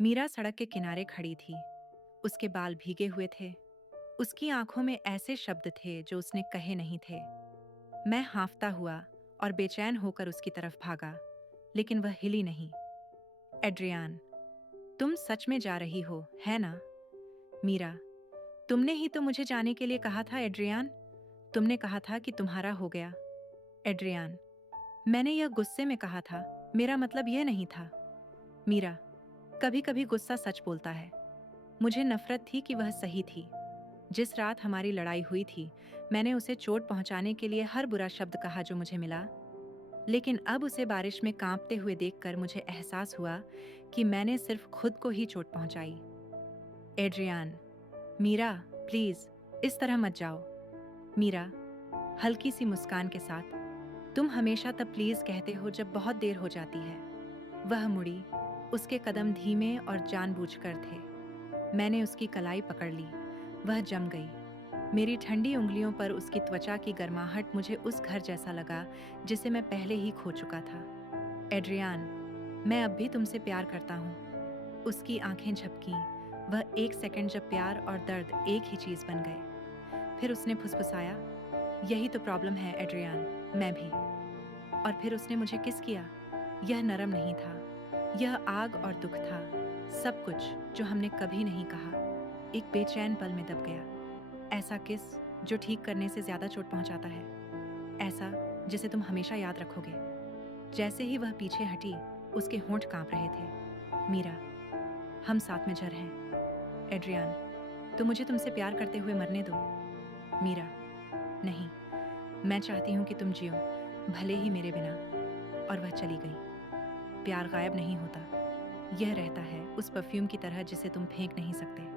मीरा सड़क के किनारे खड़ी थी। उसके बाल भीगे हुए थे। उसकी आंखों में ऐसे शब्द थे जो उसने कहे नहीं थे। मैं हांफता हुआ और बेचैन होकर उसकी तरफ भागा, लेकिन वह हिली नहीं। एड्रियान, तुम सच में जा रही हो, है ना? मीरा, तुमने ही तो मुझे जाने के लिए कहा था एड्रियान। तुमने कहा था कि तुम्हारा हो गया। एड्रियान, मैंने यह गुस्से में कहा था, मेरा मतलब यह नहीं था। मीरा, कभी कभी गुस्सा सच बोलता है। मुझे नफरत थी कि वह सही थी। जिस रात हमारी लड़ाई हुई थी, मैंने उसे चोट पहुंचाने के लिए हर बुरा शब्द कहा जो मुझे मिला। लेकिन अब उसे बारिश में कांपते हुए देखकर मुझे एहसास हुआ कि मैंने सिर्फ खुद को ही चोट पहुंचाई। एड्रियान, मीरा, प्लीज, इस तरह मत जाओ। मीरा, हल्की सी मुस्कान के साथ, तुम हमेशा तब प्लीज कहते हो जब बहुत देर हो जाती है। वह मुड़ी। उसके कदम धीमे और जानबूझकर थे। मैंने उसकी कलाई पकड़ ली। वह जम गई। मेरी ठंडी उंगलियों पर उसकी त्वचा की गर्माहट मुझे उस घर जैसा लगा जिसे मैं पहले ही खो चुका था। एड्रियान, मैं अब भी तुमसे प्यार करता हूँ। उसकी आंखें झपकीं। वह एक सेकंड जब प्यार और दर्द एक ही चीज बन गए। फिर उसने फुसफुसाया, यही तो प्रॉब्लम है एड्रियान, मैं भी। और फिर उसने मुझे किस किया। यह नरम नहीं था, यह आग और दुख था। सब कुछ जो हमने कभी नहीं कहा एक बेचैन पल में दब गया। ऐसा किस जो ठीक करने से ज्यादा चोट पहुंचाता है। ऐसा जिसे तुम हमेशा याद रखोगे। जैसे ही वह पीछे हटी, उसके होंठ कांप रहे थे। मीरा, हम साथ में जर हैं। एड्रियान, तो मुझे तुमसे प्यार करते हुए मरने दो। मीरा, नहीं, मैं चाहती हूं कि तुम जियो, भले ही मेरे बिना। और वह चली गई। प्यार गायब नहीं होता, यह रहता है उस परफ्यूम की तरह जिसे तुम फेंक नहीं सकते।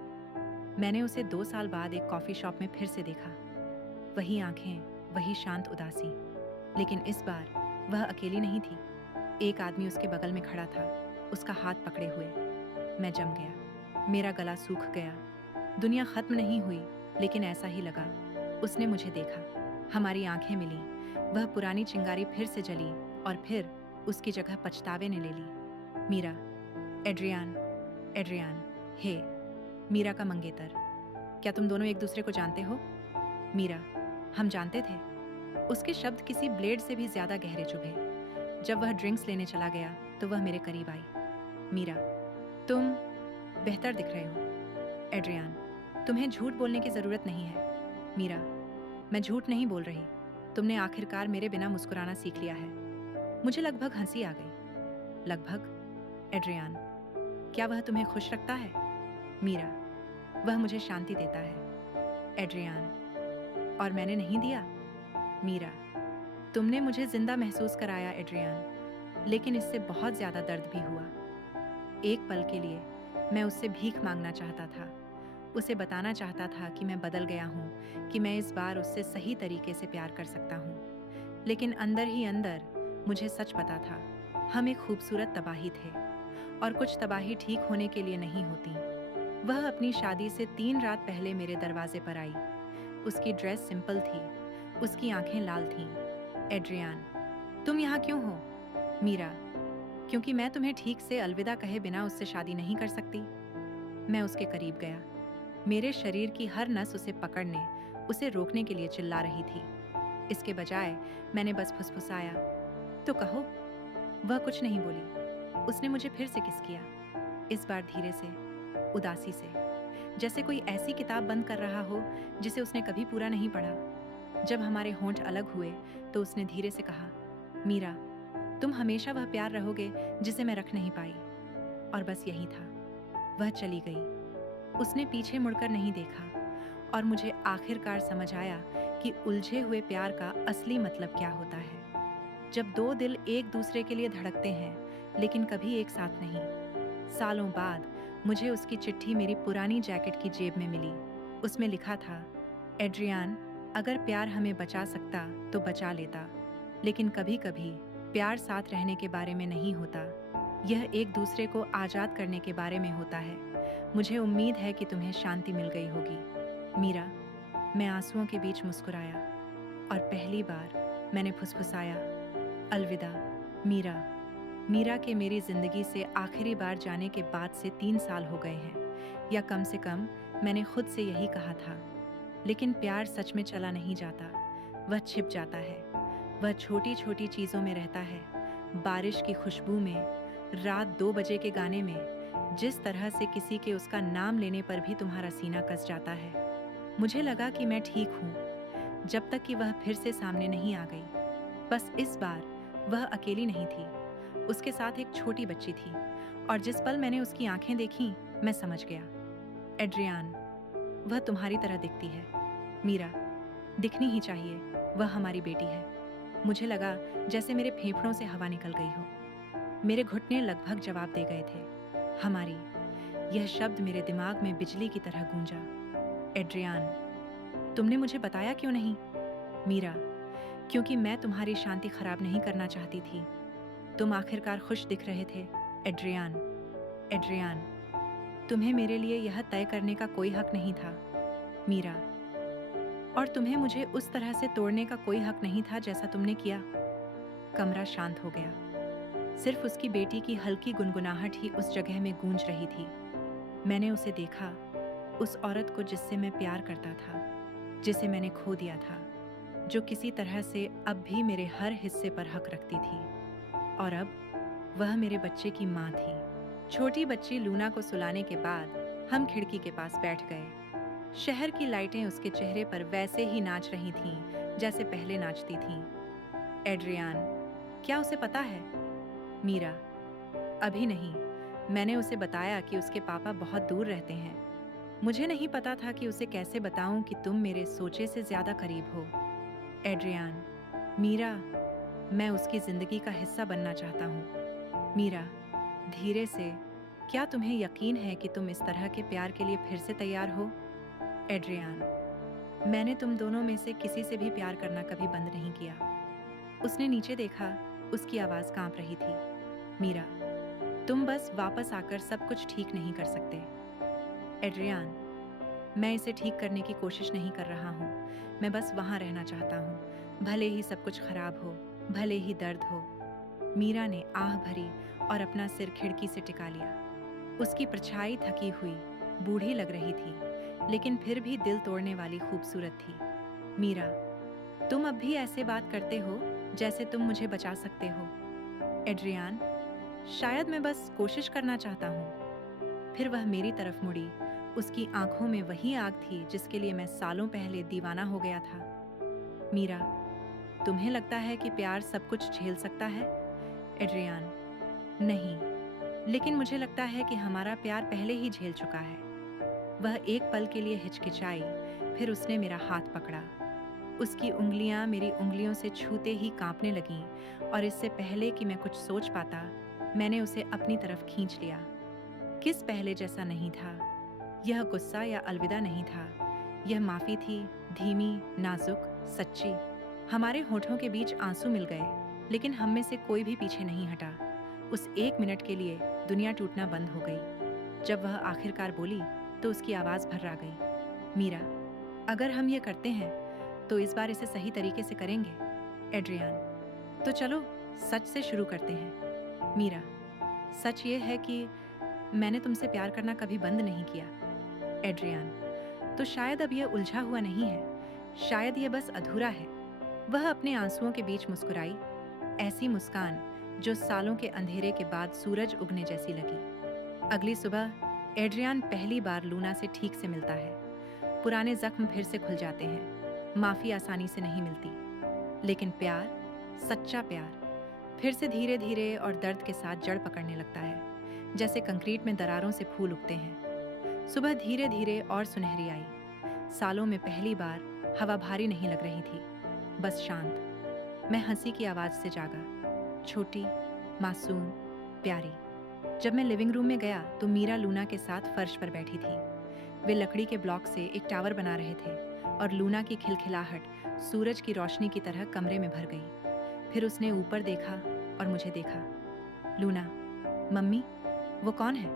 मैंने उसे 2 साल बाद एक कॉफी शॉप में फिर से देखा। वही आंखें, वही शांत उदासी। लेकिन इस बार वह अकेली नहीं थी। एक आदमी उसके बगल में खड़ा था, उसका हाथ पकड़े हुए। मैं जम गया। मेरा गला सूख गया। दुनिया खत्म नहीं हुई, लेकिन ऐसा ही लगा। उसने मुझे देखा। हमारी आंखें मिली। वह पुरानी चिंगारी फिर से जली और फिर उसकी जगह पछतावे ने ले ली। मीरा, एड्रियान, एड्रियान, हे, मीरा का मंगेतर, क्या तुम दोनों एक दूसरे को जानते हो? मीरा, हम जानते थे। उसके शब्द किसी ब्लेड से भी ज्यादा गहरे चुभे। जब वह ड्रिंक्स लेने चला गया तो वह मेरे करीब आई। मीरा, तुम बेहतर दिख रहे हो। एड्रियान, तुम्हें झूठ बोलने की जरूरत नहीं है। मीरा, मैं झूठ नहीं बोल रही। तुमने आखिरकार मेरे बिना मुस्कुराना सीख लिया है। मुझे लगभग हंसी आ गई। लगभग? एड्रियान, क्या वह तुम्हें खुश रखता है? मीरा, वह मुझे शांति देता है। एड्रियान, और मैंने नहीं दिया? मीरा, तुमने मुझे जिंदा महसूस कराया एड्रियान, लेकिन इससे बहुत ज्यादा दर्द भी हुआ। एक पल के लिए मैं उससे भीख मांगना चाहता था। उसे बताना चाहता था कि मैं बदल गया हूँ, कि मैं इस बार उससे सही तरीके से प्यार कर सकता हूँ। लेकिन अंदर ही अंदर मुझे सच पता था, हम एक खूबसूरत तबाही थे, और कुछ तबाही ठीक होने के लिए नहीं होती। वह अपनी शादी से 3 रात पहले मेरे दरवाजे पर आई। उसकी ड्रेस सिंपल थी, उसकी आंखें लाल थीं। एड्रियान, तुम यहाँ क्यों हो? मीरा, क्योंकि मैं तुम्हें ठीक से अलविदा कहे बिना उससे शादी नहीं कर सकती। मैं उसके करीब गया। मेरे शरीर की हर नस उसे पकड़ने, उसे रोकने के लिए चिल्ला रही थी। इसके बजाय मैंने बस फुसफुसाया, तो कहो। वह कुछ नहीं बोली। उसने मुझे फिर से किस किया। इस बार धीरे से, उदासी से, जैसे कोई ऐसी किताब बंद कर रहा हो जिसे उसने कभी पूरा नहीं पढ़ा। जब हमारे होंठ अलग हुए तो उसने धीरे से कहा, मीरा, तुम हमेशा वह प्यार रहोगे जिसे मैं रख नहीं पाई। और बस यही था। वह चली गई। उसने पीछे मुड़कर नहीं देखा, और मुझे आखिरकार समझ आया कि उलझे हुए प्यार का असली मतलब क्या होता है। जब 2 दिल एक दूसरे के लिए धड़कते हैं, लेकिन कभी एक साथ नहीं। सालों बाद मुझे उसकी चिट्ठी मेरी पुरानी जैकेट की जेब में मिली। उसमें लिखा था, एड्रियान, अगर प्यार हमें बचा सकता तो बचा लेता, लेकिन कभी कभी प्यार साथ रहने के बारे में नहीं होता, यह एक दूसरे को आजाद करने के बारे में होता है। मुझे उम्मीद है कि तुम्हें शांति मिल गई होगी। मीरा, मैं आंसुओं के बीच मुस्कुराया, और पहली बार मैंने फुसफुसाया, अलविदा मीरा। मीरा के मेरी जिंदगी से आखिरी बार जाने के बाद से 3 साल हो गए हैं, या कम से कम मैंने खुद से यही कहा था। लेकिन प्यार सच में चला नहीं जाता, वह छिप जाता है। वह छोटी छोटी चीज़ों में रहता है, बारिश की खुशबू में, रात 2 बजे के गाने में, जिस तरह से किसी के उसका नाम लेने पर भी तुम्हारा सीना कस जाता है। मुझे लगा कि मैं ठीक हूँ, जब तक कि वह फिर से सामने नहीं आ गई। बस इस बार वह अकेली नहीं थी, उसके साथ एक छोटी बच्ची थी, और जिस पल मैंने उसकी आंखें देखीं, मैं समझ गया। एड्रियान, वह तुम्हारी तरह दिखती है। मीरा, दिखनी ही चाहिए, वह हमारी बेटी है। मुझे लगा जैसे मेरे फेफड़ों से हवा निकल गई हो। मेरे घुटने लगभग जवाब दे गए थे। हमारी, यह शब्द मेरे दिमाग में बिजली की तरह गूंजा। एड्रियान, तुमने मुझे बताया क्यों नहीं? मीरा, क्योंकि मैं तुम्हारी शांति खराब नहीं करना चाहती थी। तुम आखिरकार खुश दिख रहे थे। एड्रियान, एड्रियान, तुम्हें मेरे लिए यह तय करने का कोई हक नहीं था। मीरा, और तुम्हें मुझे उस तरह से तोड़ने का कोई हक नहीं था जैसा तुमने किया। कमरा शांत हो गया। सिर्फ उसकी बेटी की हल्की गुनगुनाहट ही उस जगह में गूंज रही थी। मैंने उसे देखा, उस औरत को जिससे मैं प्यार करता था, जिसे मैंने खो दिया था, जो किसी तरह से अब भी मेरे हर हिस्से पर हक रखती थी। और अब वह मेरे बच्चे की माँ थी। छोटी बच्ची लूना को सुलाने के बाद हम खिड़की के पास बैठ गए। शहर की लाइटें उसके चेहरे पर वैसे ही नाच रही थीं जैसे पहले नाचती थीं। एड्रियान, क्या उसे पता है? मीरा, अभी नहीं। मैंने उसे बताया कि उसके पापा बहुत दूर रहते हैं। मुझे नहीं पता था कि उसे कैसे बताऊं कि तुम मेरे सोचे से ज्यादा करीब हो। एड्रियान, मीरा, मैं उसकी जिंदगी का हिस्सा बनना चाहता हूँ। मीरा, धीरे से, क्या तुम्हें यकीन है कि तुम इस तरह के प्यार के लिए फिर से तैयार हो? एड्रियान, मैंने तुम दोनों में से किसी से भी प्यार करना कभी बंद नहीं किया। उसने नीचे देखा, उसकी आवाज कांप रही थी। मीरा, तुम बस वापस आकर सब कुछ ठीक नहीं कर सकते। एड्रियान, मैं इसे ठीक करने की कोशिश नहीं कर रहा हूँ। मैं बस वहाँ रहना चाहता हूँ, भले ही सब कुछ खराब हो, भले ही दर्द हो। मीरा ने आह भरी और अपना सिर खिड़की से टिका लिया। उसकी परछाई थकी हुई, बूढ़ी लग रही थी, लेकिन फिर भी दिल तोड़ने वाली खूबसूरत थी। मीरा, तुम अब भी ऐसे बात करते हो जैसे तुम मुझे बचा सकते हो। एड्रियान, शायद मैं बस कोशिश करना चाहता हूँ। फिर वह मेरी तरफ मुड़ी। उसकी आंखों में वही आग थी जिसके लिए मैं सालों पहले दीवाना हो गया था। मीरा, तुम्हें लगता है कि प्यार सब कुछ झेल सकता है? एड्रियान, नहीं, लेकिन मुझे लगता है कि हमारा प्यार पहले ही झेल चुका है। वह एक पल के लिए हिचकिचाई, फिर उसने मेरा हाथ पकड़ा। उसकी उंगलियां मेरी उंगलियों से छूते ही कांपने लगीं, और इससे पहले कि मैं कुछ सोच पाता, मैंने उसे अपनी तरफ खींच लिया। किस पहले जैसा नहीं था। यह गुस्सा या अलविदा नहीं था। यह माफी थी, धीमी, नाजुक, सच्ची। हमारे होठों के बीच आंसू मिल गए, लेकिन हम में से कोई भी पीछे नहीं हटा। उस 1 मिनट के लिए दुनिया टूटना बंद हो गई। जब वह आखिरकार बोली तो उसकी आवाज़ भर्रा गई। मीरा, अगर हम ये करते हैं तो इस बार इसे सही तरीके से करेंगे। एड्रियान, तो चलो सच से शुरू करते हैं। मीरा, सच ये है कि मैंने तुमसे प्यार करना कभी बंद नहीं किया। एड्रियान, तो शायद अब यह उलझा हुआ नहीं है, शायद यह बस अधूरा है। वह अपने आंसुओं के बीच मुस्कुराई, ऐसी मुस्कान जो सालों के अंधेरे के बाद सूरज उगने जैसी लगी। अगली सुबह एड्रियान पहली बार लूना से ठीक से मिलता है। पुराने जख्म फिर से खुल जाते हैं। माफी आसानी से नहीं मिलती, लेकिन प्यार, सच्चा प्यार, फिर से धीरे धीरे और दर्द के साथ जड़ पकड़ने लगता है, जैसे कंक्रीट में दरारों से फूल उगते हैं। सुबह धीरे धीरे और सुनहरी आई। सालों में पहली बार हवा भारी नहीं लग रही थी, बस शांत। मैं हंसी की आवाज से जागा, छोटी, मासूम, प्यारी। जब मैं लिविंग रूम में गया तो मीरा लूना के साथ फर्श पर बैठी थी। वे लकड़ी के ब्लॉक से एक टावर बना रहे थे, और लूना की खिलखिलाहट सूरज की रोशनी की तरह कमरे में भर गई। फिर उसने ऊपर देखा और मुझे देखा। लूना, मम्मी, वो कौन है?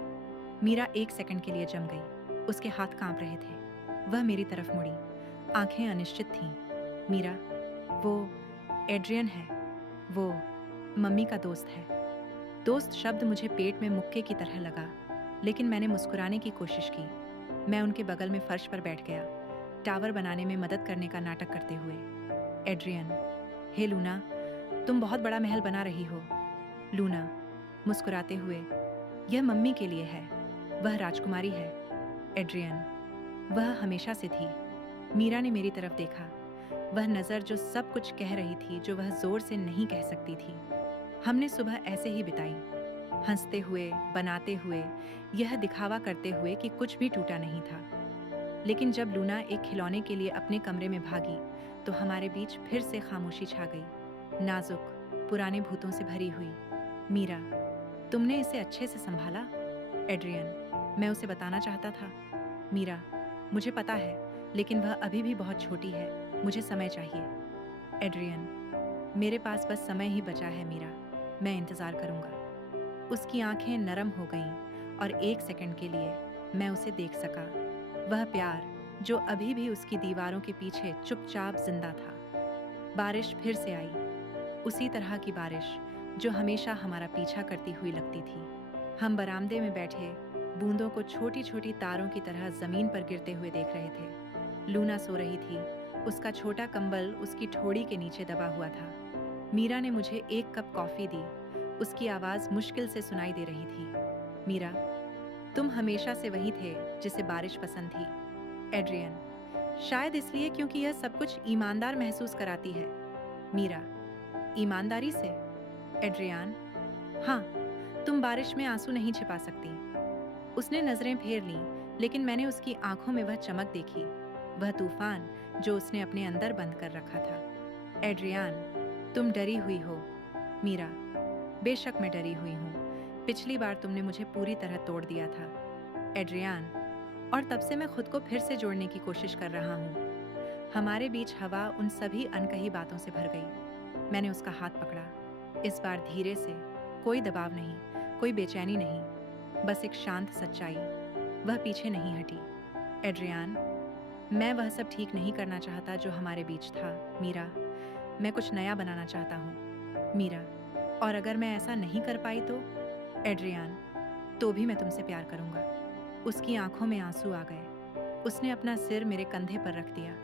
मीरा 1 सेकंड के लिए जम गई। उसके हाथ कांप रहे थे। वह मेरी तरफ मुड़ी, आंखें अनिश्चित थीं। मीरा, वो एड्रियन है, वो मम्मी का दोस्त है। दोस्त शब्द मुझे पेट में मुक्के की तरह लगा, लेकिन मैंने मुस्कुराने की कोशिश की। मैं उनके बगल में फर्श पर बैठ गया, टावर बनाने में मदद करने का नाटक करते हुए। एड्रियन, हे लूना, तुम बहुत बड़ा महल बना रही हो। लूना, मुस्कुराते हुए, यह मम्मी के लिए है। वह राजकुमारी है। एड्रियन, वह हमेशा से थी। मीरा ने मेरी तरफ देखा, वह नज़र जो सब कुछ कह रही थी, जो वह जोर से नहीं कह सकती थी। हमने सुबह ऐसे ही बिताई, हंसते हुए, बनाते हुए, यह दिखावा करते हुए कि कुछ भी टूटा नहीं था। लेकिन जब लूना एक खिलौने के लिए अपने कमरे में भागी, तो हमारे बीच फिर से खामोशी छा गई, नाजुक, पुराने भूतों से भरी हुई। मीरा, तुमने इसे अच्छे से संभाला? एड्रियन, मैं उसे बताना चाहता था। मीरा, मुझे पता है, लेकिन वह अभी भी बहुत छोटी है, मुझे समय चाहिए। एड्रियन, मेरे पास बस समय ही बचा है मीरा, मैं इंतज़ार करूँगा। उसकी आंखें नरम हो गईं और एक सेकंड के लिए मैं उसे देख सका। वह प्यार जो अभी भी उसकी दीवारों के पीछे चुपचाप जिंदा था। बारिश फिर से आई, उसी तरह की बारिश जो हमेशा हमारा पीछा करती हुई लगती थी। हम बरामदे में बैठे बूंदों को छोटी छोटी तारों की तरह जमीन पर गिरते हुए देख रहे थे। लूना सो रही थी, उसका छोटा कंबल उसकी ठोड़ी के नीचे दबा हुआ था। मीरा ने मुझे एक कप कॉफी दी, उसकी आवाज मुश्किल से सुनाई दे रही थी। मीरा, तुम हमेशा से वही थे जिसे बारिश पसंद थी। एड्रियन, शायद इसलिए क्योंकि यह सब कुछ ईमानदार महसूस कराती है। मीरा, ईमानदारी से? एड्रियन, हाँ, तुम बारिश में आंसू नहीं छिपा सकती। उसने नजरें फेर लीं, लेकिन मैंने उसकी आंखों में वह चमक देखी, वह तूफान जो उसने अपने अंदर बंद कर रखा था। एड्रियन, तुम डरी हुई हो। मीरा, बेशक मैं डरी हुई हूँ। पिछली बार तुमने मुझे पूरी तरह तोड़ दिया था। एड्रियन, और तब से मैं खुद को फिर से जोड़ने की कोशिश कर रहा हूँ। हमारे बीच हवा उन सभी अनकही बातों से भर गई। मैंने उसका हाथ पकड़ा, इस बार धीरे से, कोई दबाव नहीं, कोई बेचैनी नहीं, बस एक शांत सच्चाई। वह पीछे नहीं हटी। एड्रियन, मैं वह सब ठीक नहीं करना चाहता जो हमारे बीच था। मीरा, मैं कुछ नया बनाना चाहता हूँ। मीरा, और अगर मैं ऐसा नहीं कर पाई तो? एड्रियन, तो भी मैं तुमसे प्यार करूंगा। उसकी आंखों में आंसू आ गए। उसने अपना सिर मेरे कंधे पर रख दिया,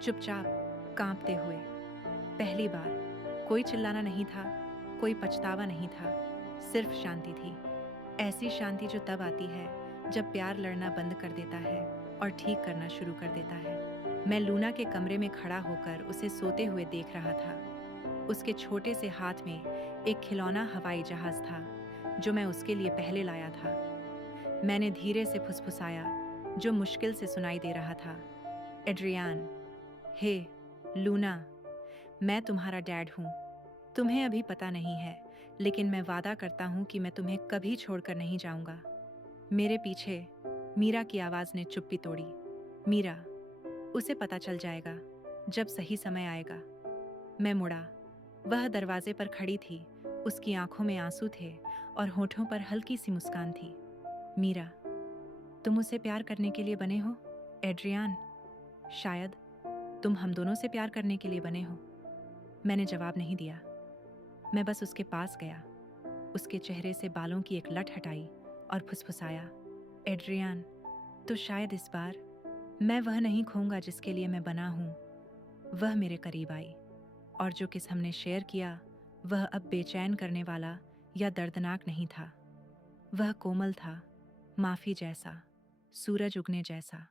चुपचाप, कांपते हुए। पहली बार कोई चिल्लाना नहीं था, कोई पछतावा नहीं था, सिर्फ शांति थी। ऐसी शांति जो तब आती है जब प्यार लड़ना बंद कर देता है और ठीक करना शुरू कर देता है। मैं लूना के कमरे में खड़ा होकर उसे सोते हुए देख रहा था। उसके छोटे से हाथ में एक खिलौना हवाई जहाज था जो मैं उसके लिए पहले लाया था। मैंने धीरे से फुसफुसाया, जो मुश्किल से सुनाई दे रहा था। एड्रियन, हे लूना, मैं तुम्हारा डैड हूँ। तुम्हें अभी पता नहीं है, लेकिन मैं वादा करता हूँ कि मैं तुम्हें कभी छोड़कर नहीं जाऊंगा। मेरे पीछे मीरा की आवाज ने चुप्पी तोड़ी। मीरा, उसे पता चल जाएगा जब सही समय आएगा। मैं मुड़ा। वह दरवाजे पर खड़ी थी, उसकी आंखों में आंसू थे और होठों पर हल्की सी मुस्कान थी। मीरा, तुम उसे प्यार करने के लिए बने हो? एड्रियन, शायद तुम हम दोनों से प्यार करने के लिए बने हो। मैंने जवाब नहीं दिया। मैं बस उसके पास गया, उसके चेहरे से बालों की एक लट हटाई और फुसफुसाया, एड्रियन, तो शायद इस बार मैं वह नहीं खोऊंगा जिसके लिए मैं बना हूं। वह मेरे करीब आई, और जो किस हमने शेयर किया वह अब बेचैन करने वाला या दर्दनाक नहीं था। वह कोमल था, माफी जैसा, सूरज उगने जैसा।